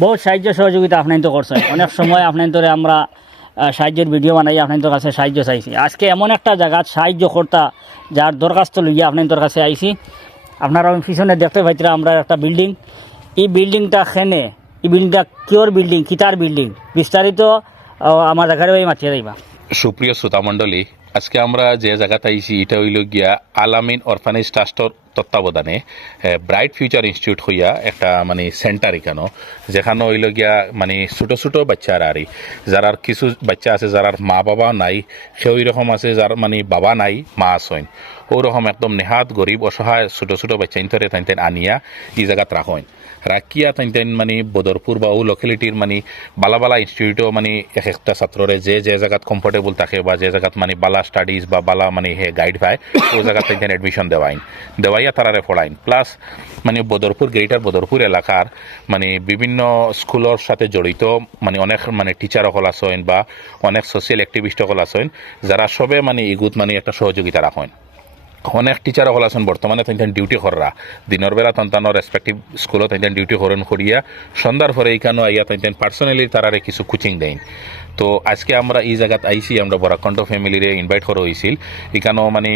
বহুত সাহায্য সহযোগিতা আপনার তো করছেন অনেক সময় আপনার আমরা সাহায্যের ভিডিও বানাই, আপনার কাছে সাহায্য চাইছি। আজকে এমন একটা জায়গা সাহায্য কর্তা যার দরখাস্ত লইয়া আপনার কাছে আইছি। আপনারা আমি পিছনে দেখতে পাইতরা আমরা একটা বিল্ডিং এই বিল্ডিংটা খেনে এই বিল্ডিংটা কিওর বিল্ডিং কিতার বিল্ডিং বিস্তারিত আমার দেখারে মাঠিয়ে যাইবা সুপ্রিয় শ্রোতামণ্ডলী আজকে আমরা যে জায়গাতে আইছি, এটা হইল গিয়া আলামিন অরফানেজ ট্রাস্টর তত্ত্বাবধানে ব্রাইট ফিউচার ইনস্টিটিউট হইয়া একটা মানে সেন্টার এখানো, যেখানে হইল গিয়া মানে ছোটো ছোটো বাচ্চারা আরই যারা কিছু বাচ্চা আছে, যারা মা বাবা নাই সেও রকম আছে, যার মানে বাবা নাই, মা আসইন ওরকম একদম নেহাত গরিব, অসহায়, ছোটো ছোটো বাচ্চা ইন্তরে তাই আনিয়া এই জায়গাত রাখেন। রাখিয়া তাই মানে বদরপুর বা ও লোকেলিটির মানে বালা বালা ইনস্টিটিউটও মানে এক একটা ছাত্ররে যে যে জায়গাত কমফোর্টেবল থাকে বা যে জায়গাত মানে বালা স্টাডিজ বা বালা মানে হে গাইড পায়, ও জায়গাত তাই এডমিশন দেওয়াইন দেওয়াইয়া তারারে পড়াইন প্লাস মানে বদরপুর গ্রেটার বদরপুর এলাকার মানে বিভিন্ন স্কুলের সাথে জড়িত মানে অনেক মানে টিচার সকল আছেন বা অনেক সোশিয়াল অ্যাক্টিভিস্ট সকল আছেন যারা সবে মানে ইগুত মানে একটা সহযোগিতা রাখেন অনেক টিচার হল আছেন বর্তমানে তাই ডিউটি কররা দিনের বেলা তন্তান রেসপেক্টিভ স্কুলত তাই ডিউটি করেন করিয়া সন্ধ্যার পরে এইখানে আইয়া তাই পার্সোনালি তারারে কিছু কোচিং দেন তো আজকে আমরা এই জায়গাত আইসি আমরা বরাকণ্ড ফ্যামিলিরে ইনভাইট করা হয়েছিল এখানেও মানে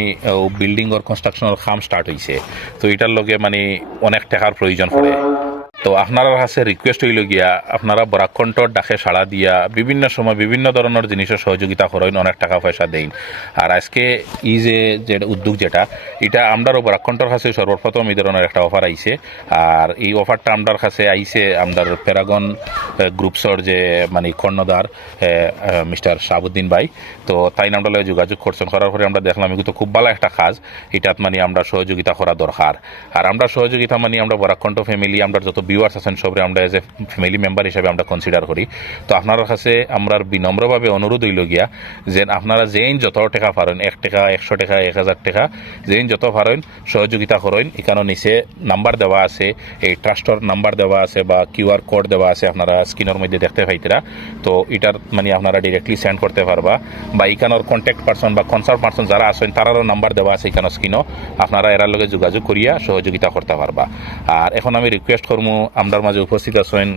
বিল্ডিংর কনস্ট্রাকশনের কাম স্টার্ট হয়েছে তো এটার লগে মানে অনেক টাকার প্রয়োজন পড়ে তো আপনার কাছে রিকোয়েস্ট হইল গিয়া আপনারা বরাকণ্ঠর ডাকে সাড়া দিয়া বিভিন্ন সময় বিভিন্ন ধরনের জিনিসের সহযোগিতা করেন, অনেক টাকা পয়সা দেন আর আজকে এই যে উদ্যোগ যেটা, এটা আমরারও বরাকণ্ঠর কাছে সর্বপ্রথম এই ধরনের একটা অফার আইছে। আর এই অফারটা আমরার কাছে আইছে আমরার প্যারাগন গ্রুপসর যে মানে কর্ণধার মিস্টার শাহাবুদ্দিন ভাই। তো তাই আমরা যোগাযোগ করছেন, করার পরে আমরা দেখলাম এগুলো তো খুব ভালো একটা কাজ, এটাত মানে আমরা সহযোগিতা করা দরকার। আর আমরা সহযোগিতা মানে আমরা বরাকণ্ঠ ফ্যামিলি আমরা যত ভিউয়ার্স আছেন সবরে, আমরা এজ এ ফ্যামিলি মেম্বার হিসাবে আমরা কনসিডার করি। তো আপনার কাছে আমরা বিনম্রভাবে অনুরোধ হইল গিয়া যে আপনারা যেইন যত টাকা পারেন, এক টাকা, একশো টাকা, এক হাজার টাকা, যেইন যত পারেন সহযোগিতা করেন। এখানে নিচে নাম্বার দেওয়া আছে, এই ট্রাস্টর নাম্বার দেওয়া আছে বা কিউআর কোড দেওয়া আছে আপনারা স্ক্রিনের মধ্যে দেখতে পাইতেরা। তো এটার মানে আপনারা ডিরেক্টলি সেন্ড করতে পারবা। বা এখানোর কন্ট্যাক্ট পার্সন বা কনসার্ট পার্সন যারা আছেন, তারারও নাম্বার দেওয়া আছে এখানে স্ক্রিনও আপনারা এরার লগে যোগাযোগ করিয়া সহযোগিতা করতে পারবা। আর এখন আমি রিকোয়েস্ট করব আমরার মাঝে উপস্থিত আছেন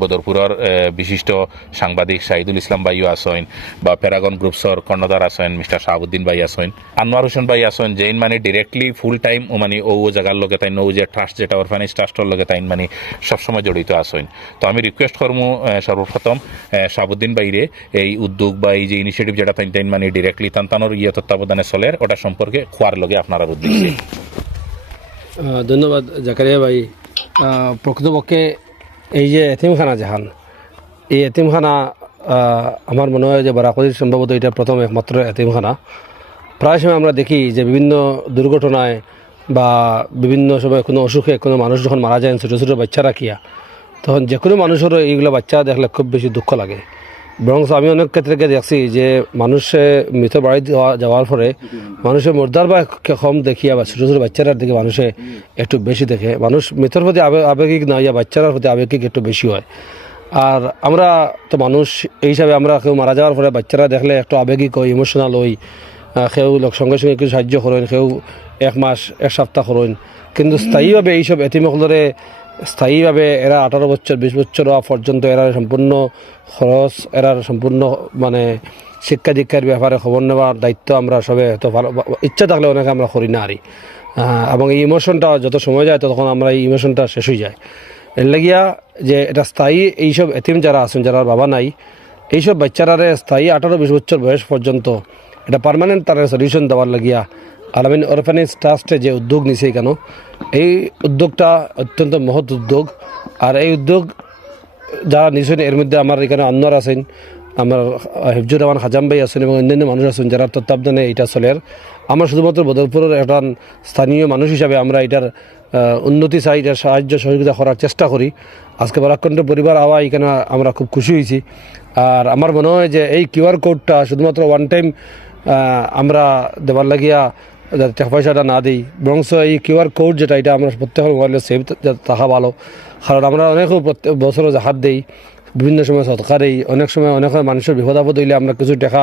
বদরপুরের বিশিষ্ট সাংবাদিক শাহিদুল ইসলাম ভাইও আছেন বা প্যারাগন গ্রুপসর কর্ণধার আছেন মিস্টার শাহাবুদ্দিন ভাই আছেন আনোয়ার হোসেন ভাই আছেন যেইন মানে ডিরেক্টলি ফুল টাইম ও মানে ও জায়গার লগে তাই ও যে ট্রাস্ট যেটা অরফানেজ ট্রাস্টর লগে তাই মানে সবসময় জড়িত আছেন। তো আমি রিকোয়েস্ট করব সর্বপ্রথম শাহাবুদ্দিন ভাইরে এই উদ্যোগ বা এই যে ইনিশিয়েটিভ যেটা তাই তাই মানে ডিরেক্টলি তান্তানোর ইয়ে তত্ত্বাবধানে চলের ওটা সম্পর্কে খোয়ার লগে আপনারা আহ, ধন্যবাদ জাকারিয়া ভাই। প্রকৃতপক্ষে এই যে এতিমখানা জাহান, এই এতিমখানা আমার মনে হয় যে বারাকদির সম্ভবত এটা প্রথম একমাত্র এতিমখানা। প্রায় সময় আমরা দেখি যে বিভিন্ন দুর্ঘটনায় বা বিভিন্ন সময় কোনো অসুখে কোনো মানুষ যখন মারা যায়, ছোটো ছোটো বাচ্চা রাখিয়া তখন যে কোনো মানুষেরও এইগুলো বাচ্চা দেখলে খুব বেশি দুঃখ লাগে। বরং আমি অনেক ক্ষেত্রে দেখছি যে মানুষে মৃত বাড়ি যাওয়ার পরে মানুষের মোর্দার বা কম দেখিয়া বা ছোটো ছোটো বাচ্চারার দিকে মানুষে একটু বেশি দেখে। মানুষ মৃতর প্রতি আবে- আবেগিক না ইয়া বাচ্চারার প্রতি আবেগিক একটু বেশি হয়। আর আমরা তো মানুষ, এই হিসাবে আমরা কেউ মারা যাওয়ার পরে বাচ্চারা দেখলে একটু আবেগিক হই ইমোশনাল হই কেউ লোক সঙ্গে সঙ্গে কিছু সাহায্য করেন, কেউ এক মাস, এক সপ্তাহ করেন। কিন্তু স্থায়ীভাবে এইসব এতিমসকলরে স্থায়ীভাবে এরা আঠারো বছর, বিশ বছর হওয়া পর্যন্ত এরা সম্পূর্ণ খরচ, এরার সম্পূর্ণ মানে শিক্ষা দীক্ষার ব্যাপারে খবর নেওয়ার দায়িত্ব আমরা সবে হয়তো ভালো, ইচ্ছা থাকলে অনেকে আমরা করি না আরই। এবং এই ইমোশনটা যত সময় যায় তখন আমরা এই ইমোশনটা শেষ হয়ে যায়। এর লাগিয়া যে এটা স্থায়ী এইসব এতিম যারা আছেন, যারা বাবা নাই, এইসব বাচ্চারারে স্থায়ী আঠারো, বিশ বছর বয়স পর্যন্ত এটা পার্মানেন্ট তারা সলিউশন দেওয়ার লাগিয়া আলামিন অরফানেজ ট্রাস্টে যে উদ্যোগ নিছে কেন, এই উদ্যোগটা অত্যন্ত মহৎ উদ্যোগ। আর এই উদ্যোগ যারা নিছেন, এর মধ্যে আমার এখানে আনোয়ার আছেন, আমার হিফজুর রহমান হাজাম ভাই আছেন এবং অন্যান্য মানুষ আছেন যারা তত্ত্বাবধানে এটা চলের আমরা শুধুমাত্র বদরপুরের একটা স্থানীয় মানুষ হিসাবে আমরা এটার উন্নতি চাই, এটার সাহায্য সহযোগিতা করার চেষ্টা করি। আজকে বরাকণ্ঠ পরিবার আওয়া, এখানে আমরা খুব খুশি হয়েছি। আর আমার মনে হয় যে এই কিউআর কোডটা শুধুমাত্র ওয়ান টাইম আমরা দেবার লাগিয়া যাতে টাকা পয়সাটা না দিই। বরং এই কিউআর কোড যেটা, এটা আমরা প্রত্যেকের মোবাইলে সেভ থাকা ভালো। কারণ আমরা অনেক প্রত্যেক বছরও হাত দিই, বিভিন্ন সময় সৎকার এই অনেক সময় অনেক মানুষের বিপদ আপদ হইলে আমরা কিছু টাকা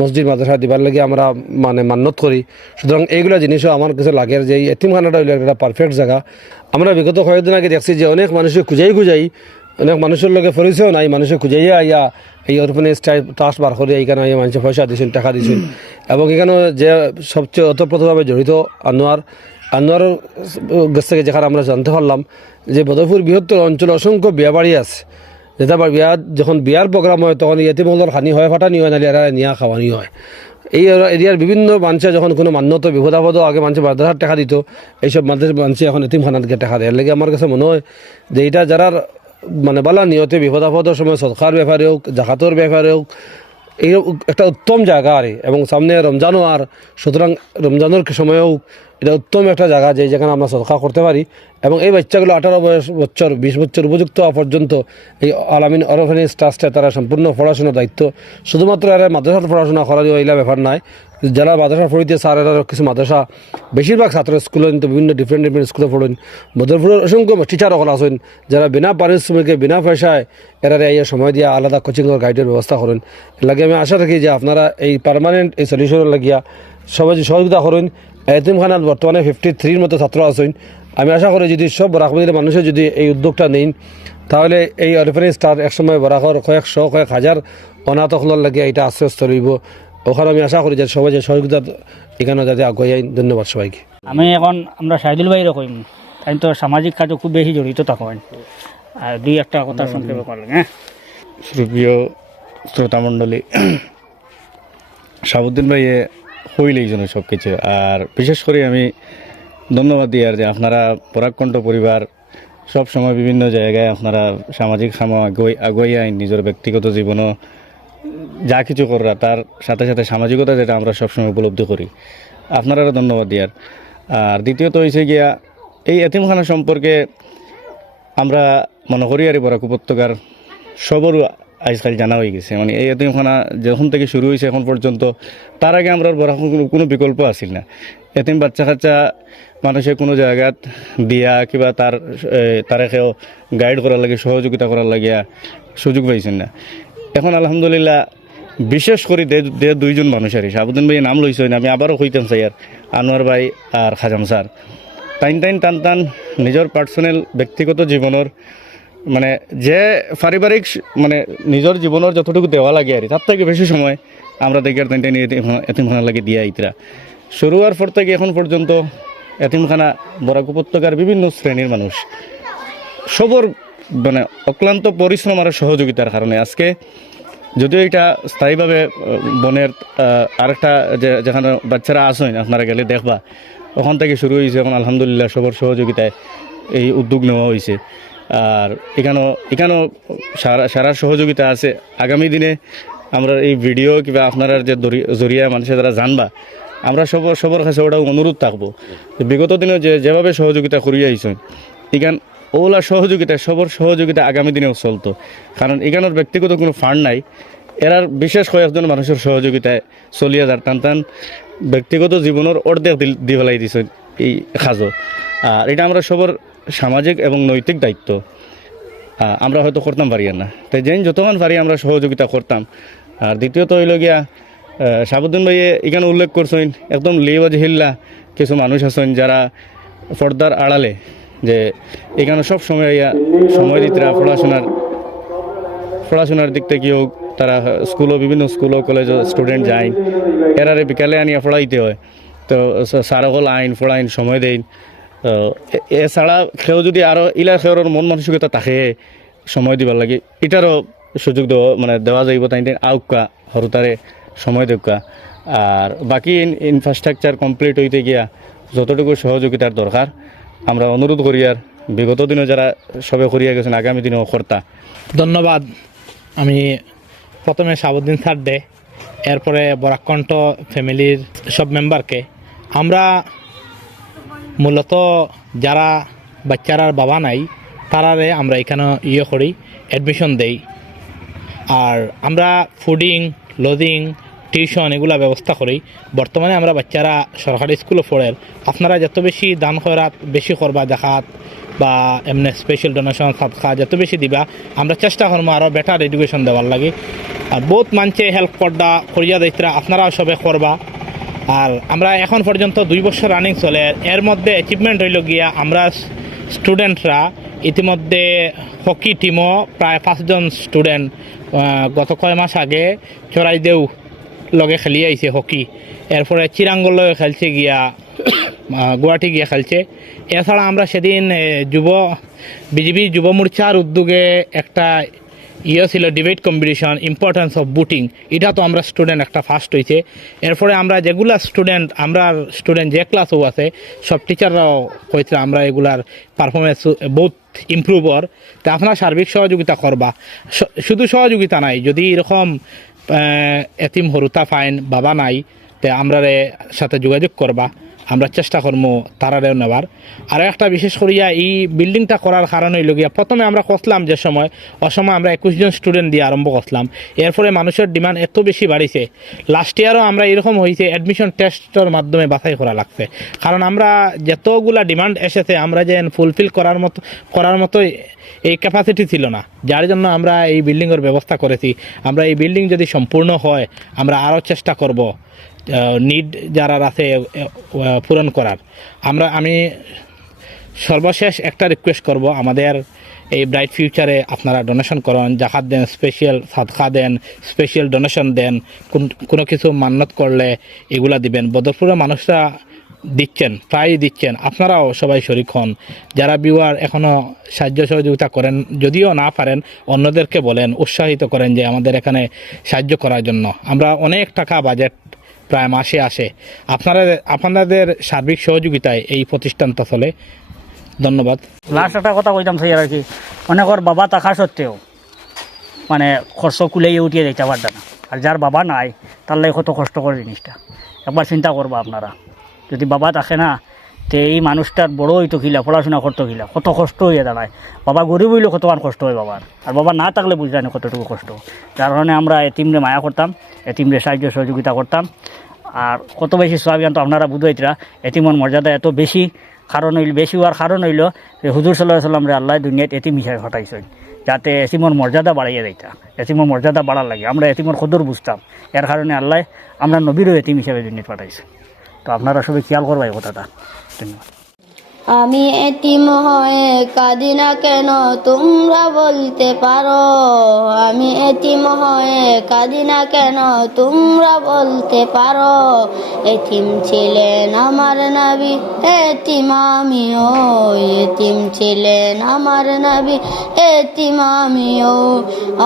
মসজিদ, মাদ্রাসা দিবার লাগে আমরা মানে মান্যত করি। সুতরাং এইগুলো জিনিসও আমার কাছে লাগে যে এই এতিমখানাটা হইলে একটা পারফেক্ট জায়গা। আমরা বিগত কয়েকদিন আগে দেখছি যে অনেক মানুষকে খুঁজাই খুঁজাই অনেক মানুষের লগে পরিচয় নাই, মানুষে খুঁজাইয়া আইয়া এই অর্পণেজ ট্রাস্ট বার করে এইখানে আইয়া মানুষে পয়সা দিয়েছেন টাকা দিয়েছেন এবং এখানে যে সবচেয়ে অতপ্রতভাবে জড়িত আনোয়ার আনোয়ার কাছ থেকে যেখানে আমরা জানতে পারলাম যে বদরপুর বৃহত্তর অঞ্চলে অসংখ্য বিয়া বাড়ি আছে। যেটা বিয়া যখন বিয়ার প্রোগ্রাম হয়, তখন ইয়েতিমঙ্গল খানি হয়, ফাটানি হয়, নাহলে এরা নিয়া খাওয়ানি হয়। এই এরিয়ার বিভিন্ন মানুষে যখন কোনো মান্যত, বিপদ আপদ আগে মানুষ মাদ্রাসার টাকা দিত, এইসব মানুষ মানুষ এখন এতিমখানাত গিয়ে টাকা দেয়। এর লেগে আমার কাছে মনে হয় যে এইটা যারা মানে বলা নিয়তে বিপদ আপদের সময় সৎকার ব্যাপারে হোক, জাকাতর ব্যাপারে হোক, এই একটা উত্তম জায়গা আর। এবং সামনে রমজানও আর, সুতরাং রমজানের সময়েও এটা উত্তম একটা জায়গা যে যেখানে আমরা সদকা করতে পারি। এবং এই বাচ্চাগুলো আঠারো বয়স বছর, বিশ বছর উপযুক্ত হওয়া পর্যন্ত এই আলামিন অরফানেজ ট্রাস্টে তারা সম্পূর্ণ পড়াশোনার দায়িত্ব। শুধুমাত্র এরা মাদ্রাসার পড়াশোনা করারই ওইলা ব্যাপার নাই যারা মাদ্রাসা পড়িতে স্যার এরা কিছু মাদ্রাসা, বেশিরভাগ ছাত্র স্কুলে কিন্তু বিভিন্ন ডিফারেন্ট ডিফারেন্ট স্কুলে পড়েন। বদরপুরের অসংখ্য টিচার সকল আছেন, যারা বিনা পারিশ্রমিকে, বিনা পয়সায় এরা এই সময় দিয়ে আলাদা কোচিংয়ের গাইডের ব্যবস্থা করেন। লাগে আমি আশা রাখি যে আপনারা এই পার্মানেন্ট এই সলিউশনের লাগিয়া সবাই সহযোগিতা করেন। এতিমখানাত বর্তমানে ফিফটি থ্রির মতো ছাত্র আছেন। আমি আশা করি যদি সব বরাকবাদীর মানুষে যদি এই উদ্যোগটা নেন তাহলে এই রেফারেন্স স্টার একসময় বরাকর কয়েকশো কয়েক হাজার অনাথকলর লাগে এটা আস্তে আস্তে রইব। ওখানে আমি আশা করি যে সবাই যে সহযোগিতা এখানে যাতে আগুয়াই আইন ধন্যবাদ সবাইকে। আমি এখন আমরা শাহিদুল ভাইয়েরও কইম। তাই তো সামাজিক কাজে খুব বেশি জড়িত থাকেন। আর দুই একটা কথা সংক্ষেপে পারলেন হ্যাঁ? সুপ্রিয় শ্রোতামণ্ডলী শাহাবুদ্দিন ভাইয়ে হইল এই জন্য সব কিছু আর বিশেষ করে আমি ধন্যবাদ দিই আর যে আপনারা পরাগকণ্ঠ পরিবার সব সময় বিভিন্ন জায়গায় আপনারা সামাজিক সাম আগুয়াই আগুয়াই আইন নিজের ব্যক্তিগত জীবনও যা কিছু করা তার সাথে সাথে সামাজিকতা যেটা আমরা সবসময় উপলব্ধি করি। আপনারা ধন্যবাদ দিয়ার। আর দ্বিতীয়ত হয়েছে গিয়া, এই এতিমখানা সম্পর্কে আমরা মনে করি আর বরাক উপত্যকার সবরও আজকাল জানা হয়ে গেছে। মানে এই এতিমখানা যখন থেকে শুরু হয়েছে এখন পর্যন্ত, তার আগে আমরা বরাক কোনো- বিকল্প আসিল না। এতিম বাচ্চা কাচ্চা মানুষে কোনো জায়গাত দিয়া কিবা তার তারে গাইড করার লাগে, সহযোগিতা করার লাগিয়া সুযোগ পাইছেন না। এখন আলহামদুলিল্লাহ, বিশেষ করে দে দে দুইজন মানুষেরই সাবুদ্দিন ভাই নাম লইছেন আমি আবারও কইতাম চাই আর, আনোয়ার ভাই আর খাজাম স্যার। টাইন টাইন টান টান, নিজৰ পাৰ্চনেল ব্যক্তিগত জীৱনৰ মানে যে পারিবারিক মানে নিজৰ জীৱনৰ যতটুকু দেওয়া লাগে আর তার থেকে বেশি সময় আমরা দেখি আর টাইন টাইন এতিমখানা লাগে দিয়া ইতরা শুরু হওয়ার পর থেকে এখন পর্যন্ত এতিমখানা বরাক উপত্যকার বিভিন্ন শ্রেণির মানুষ। সবর মানে অক্লান্ত পরিশ্রম আর সহযোগিতার কারণে আজকে যদিও এটা স্থায়ীভাবে বনের আরেকটা যে যেখানে বাচ্চারা আসেন আপনারা গেলে দেখবা। ওখান থেকে শুরু হয়েছে, এখন আলহামদুলিল্লাহ সবার সহযোগিতায় এই উদ্যোগ নেওয়া হয়েছে। আর এখানেও এখানেও সারা সারা সহযোগিতা আছে। আগামী দিনে আমরা এই ভিডিও কিংবা আপনারা যে জরিয়া মানুষের যারা জানবা, আমরা সবর সবার কাছে ওটা অনুরোধ থাকব। বিগত দিনে যে যেভাবে সহযোগিতা করিয়ে আইছেন এখান ওলা সহযোগিতা, সবর সহযোগিতা আগামী দিনেও চলতো। কারণ এখানের ব্যক্তিগত কোনো ফান্ড নাই। এরার বিশেষ কয়েকজন মানুষের সহযোগিতায় চলিয়া যার টান টান ব্যক্তিগত জীবনের অর্ধেক দি ফেলাই দিছে এই সাজো আর এটা আমরা সবর সামাজিক এবং নৈতিক দায়িত্ব। আমরা হয়তো করতাম পারি না। তাই যেন যতক্ষণ পারি আমরা সহযোগিতা করতাম। আর দ্বিতীয়ত হইল গিয়া সাবুদ্দিন ভাইয়ে এখানে উল্লেখ করছেন, একদম লিবাজ হিল্লা কিছু মানুষ আছেন যারা পর্দার আড়ালে যে এখানে সব সময় ইয়া সময় দিতরা পড়াশোনার পড়াশোনার দিক থেকে হোক, তারা স্কুলও, বিভিন্ন স্কুলও, কলেজও স্টুডেন্ট যায় এরারে বিকালে আনিয়া পড়াইতে হয়। তো সারকল আইন, পড়াইন, সময় এ- এছাড়া সেও যদি আরও ইলা সেওর মন মানসিকতা থাকে, সময় দিবার লাগে, এটারও সুযোগ দেওয়া মানে দেওয়া যাইব তাই আউকা হরতারে সময় দেউকা। আর বাকি ইনফ্রাস্ট্রাকচার কমপ্লিট হইতে গিয়া যতটুকু সহযোগিতার দরকার আমরা অনুরোধ করি আর বিগত দিনে যারা সবে করিয়া গেছেন, আগামী দিনেও কর্তা। ধন্যবাদ। আমি প্রথমে শাহাবুদ্দিন স্যার দে এরপরে বরাকণ্ঠ ফ্যামিলির সব মেম্বারকে আমরা মূলত যারা বাচ্চারার বাবা নাই, তারারে আমরা এখানে ইয়ে করি অ্যাডমিশন দেই। আর আমরা ফুডিং লজিং টিউশন এগুলা ব্যবস্থা করি। বর্তমানে আমরা বাচ্চারা সরকারি স্কুলে পড়েন আপনারা যত বেশি দান খয়রাত বেশি করবা দেখাত বা এমনি স্পেশাল ডোনেশন সাদকা যত বেশি দিবা, আমরা চেষ্টা করব আরও বেটার এডুকেশন দেওয়ার লাগে। আর বহুত মানছে হেল্প করদা, করিয়া দিতরা আপনারাও সবে করবা। আর আমরা এখন পর্যন্ত দুই বছর রানিং চলে। এর মধ্যে অ্যাচিভমেন্ট হইল গিয়া আমরা স্টুডেন্টরা ইতিমধ্যে হকি টিমও প্রায় পাঁচজন স্টুডেন্ট গত কয় মাস আগে চড়াইদেউ লগে খেলি আইছে হকি এরপরে চিরাঙ্গল খেলছে গিয়া গুয়াহাটি গিয়া খেলছে। এছাড়া আমরা সেদিন যুব, বিজেপি যুব মোর্চার উদ্যোগে একটা ইয়ে ছিল ডিবেট কম্পিটিশন ইম্পর্টেন্স অফ বুটিং এটা তো আমরা স্টুডেন্ট একটা ফার্স্ট হয়েছে এরপরে আমরা যেগুলা স্টুডেন্ট আমরা স্টুডেন্ট যে ক্লাসও আছে, সব টিচাররাও কইছে আমরা এগুলার পারফরমেন্স বহুত ইমপ্রুভ হর তা আপনার সার্বিক সহযোগিতা করবা। শুধু সহযোগিতা নাই, যদি এরকম এতিম হরুতা ফাইন বাবা নাই, তে আমরা সাথে যোগাযোগ করবা। আমরা চেষ্টা করব তারারেও নেওয়ার। আর একটা বিশেষ করিয়া এই বিল্ডিংটা করার কারণ হইল গিয়া, প্রথমে আমরা করলাম যে সময়, অসময় আমরা একুশ জন স্টুডেন্ট দিয়ে আরম্ভ করলাম এরপরে মানুষের ডিমান্ড এত বেশি বাড়িছে। লাস্ট ইয়ারও আমরা এরকম হয়েছে অ্যাডমিশন টেস্টের মাধ্যমে বাছাই করা লাগছে। কারণ আমরা যতগুলা ডিমান্ড এসেছে, আমরা যে ফুলফিল করার মতো করার মতো এই ক্যাপাসিটি ছিল না। যার জন্য আমরা এই বিল্ডিংয়ের ব্যবস্থা করেছি। আমরা এই বিল্ডিং যদি সম্পূর্ণ হয়, আমরা আরও চেষ্টা করব। নিড যারা আছে পূরণ করার। আমরা, আমি সর্বশেষ একটা রিকোয়েস্ট করব, আমাদের এই ব্রাইট ফিউচারে আপনারা ডোনেশন করুন, জাকাত দেন স্পেশাল সাদকা দেন স্পেশাল ডোনেশন দেন, কোন- কিছু মান্যত করলে এগুলা দিবেন। বদরপুরের মানুষরা দিচ্ছেন, প্রায়ই দিচ্ছেন। আপনারাও সবাই শরিক হন। যারা বিওয়ার এখনও সাহায্য সহযোগিতা করেন, যদিও না পারেন, অন্যদেরকে বলেন, উৎসাহিত করেন যে আমাদের এখানে সাহায্য করার জন্য। আমরা অনেক টাকা বাজেট প্রায় মাসে আসে। আপনারা আপনাদের সার্বিক সহযোগিতায় এই প্রতিষ্ঠানটা চলে। ধন্যবাদ। লাস্ট একটা কথা কইতাম সেই আর কি। অনেকর বাবা থাকা সত্ত্বেও মানে খরচ কুলেই উঠিয়ে দিতে পারবে না আর যার বাবা নাই, তার লাগে কত কষ্ট করে জিনিসটা। একবার চিন্তা করবা আপনারা। যদি বাবা থাকে না তে এই মানুষটার বড় হইতো খিলা পড়াশোনা করতো খিলা কত কষ্ট হয়ে দাঁড়ায়। বাবা গরিব হইলে কতবার কষ্ট হয় বাবার। আর বাবা না থাকলে বুঝলাম কতটুকু কষ্ট। যার কারণে আমরা এতিমরে মায়া করতাম এতিমরে সাহায্য সহযোগিতা করতাম। আর কত বেশি সোয়াবিয়ান তো আপনারা বুঝাইতরা এতিমর মর্যাদা এত বেশি। কারণ হইল, বেশি হওয়ার কারণ হইল যে হুজুর সাল্লাহ সাল্লাম রে আল্লাহ দুনিয়াত এতিম হিসাবে ঘটাইছেন। যাতে এতিমর মর্যাদা বাড়াইয়া দিতা এতিমর মর্যাদা বাড়ার লাগে। আমরা এতিমর কদর বুঝতাম। এর কারণে আল্লাহ আমরা নবীরও এতিম হিসাবে দুনিয়াত পাঠাইছে তো আপনারা সবাই খেয়াল করবা এই কথাটা। ধন্যবাদ। আমি এতিম হয়ে কাঁদি না কেন তোমরা বলতে পারো? আমি এতিম হয়ে কাঁদি না কেন তোমরা বলতে পারো? এতিম ছিলেন আমার নাবি, এতিম আমিও এতিম ছিলেন আমার নাবি, এতিম আমিও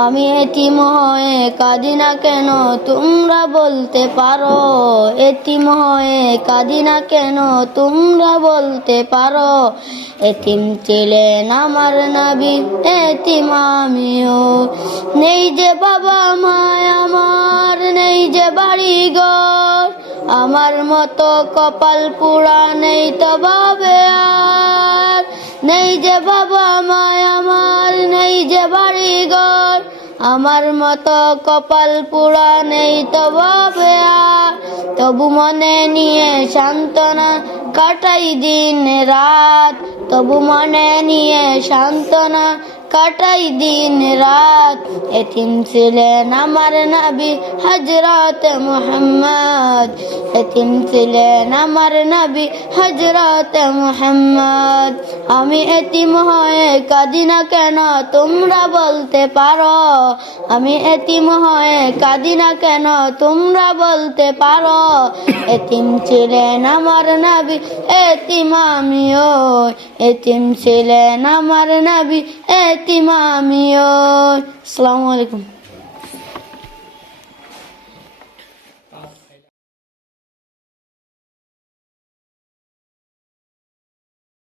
আমি এতিম হয়ে কাঁদি না কেন, তোমরা বলতে পারো। এতিম হয়ে কাঁদি না কেন, তোমরা বলতে পারো। এতিম ছিলেন আমার নাবি, এতিম আমিও নেই যে বাবা মায় আমার, নেই যে বাড়ি ঘর আমার মতো কপাল পুরা নেই তো বাবে আর। নেই যে বাবা মায় আমার, নেই যে বাড়ি ঘর আমার মতো কপাল পুরা নেই তো বাবে আর। তবু মনে নিয়ে সান্ত্বনা কাটাই দিন রাত। তবু মনে নিয়ে সান্ত্বনা কাটাই দিন রাত। এতিম ছিলেন আমার নবী হজরত মোহাম্মদ। এতিম ছিলেন আমার নবী হজরত মোহাম্মদ। আমি এতিম হয়ে কাঁদি না কেন তোমরা বলতে পারো? আমি এতিম হয়ে কাঁদি না কেন তোমরা বলতে পারো? এতিম ছিলেন আমার নবী, এতিম আমিও। এতিম ছিলেন আমার নবী এতিম আমিও আসসালামু আলাইকুম